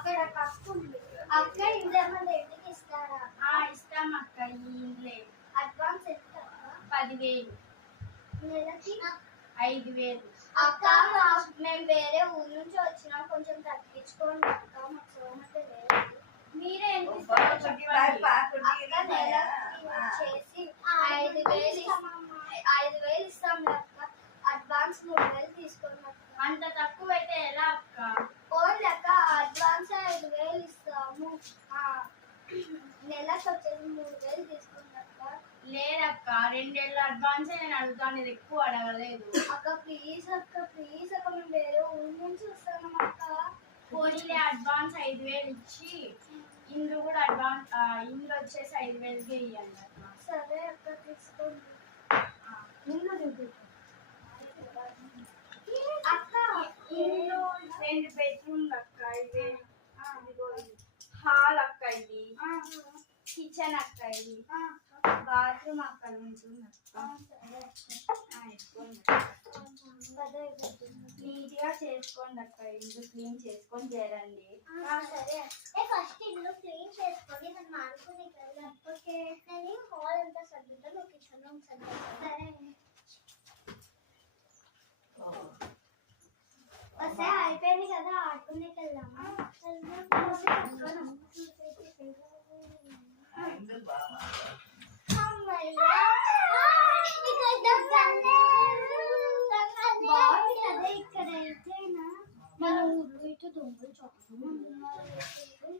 అక్కడ కప్పు ఉంది. అక్క ఇంతమంది ఇంటికి ఇస్తారా? ఇస్తాం అక్క. ఈ ఇంట్లో అడ్వాన్స్ ఎంత? 10,000. నెలకి 5,000. అక్క మేము వేరే ఊరు నుంచి వచ్చినాం, కొంచెం తగ్గించుకోండి అక్క. మాకు సోమత లేదు. మీరే ఎంత ఇస్తారో చెప్పండి. అక్క నెలకి చేసి 5,000 ఇస్తాం అక్క. అడ్వాన్స్ 3,000 తీసుకోండి అక్క. అంత తక్కువ అయితే ఎలా అక్క? ఓన్లీ అక్క అడ్వాన్స్ 5,000 ఇస్తాము. నెలకు వచ్చేది 3,000 తీసుకోండి అక్క. లేదక్క, 2 ఏళ్ళ అడ్వాన్స్ నేను అడుగుతాను, ఇది ఎక్కువ అడగలేదు. అక్క ప్లీజ్ అక్క, ప్లీజ్ అక్క, మేము వేరే ఊరి నుంచి వస్తాము అక్క. పోనీలే అడ్వాన్స్ 5,000 ఇచ్చి ఇండ్లు కూడా అడ్వాన్స్, ఇండ్లు వచ్చేసి 5,000కే ఇవ్వండి అక్క. సరే అక్క, తీసుకోండి. ఇండ్లు చూపించు అక్క. ఇండ్లు 2 బెడ్రూమ్లు అక్క. ఇవే హాల్ అక్క, ఇది కిచెన్ అక్క, ఇది బాత్రూమ్ అక్క, ఉంటుంది నీట్ గా చేసుకోండి అక్క. ఇల్లు క్లీన్ చేసుకొని చేరండి. సరే ఫస్ట్ ఇల్లు క్లీన్ చేసుకొని నేను మాడుకుని ఓకే. నేను హాల్ అంతా సర్దుతాను, నువ్వు కిచెన్ రూమ్ సర్దుతాను. సరే వస్తే అయిపోయింది కదా, ఆడుకునేకి వెళ్దామా? బాగుంది కదా ఇక్కడ. మన ఊర్లో ఇటు దొంగలు చాలా మంది ఉన్నారు.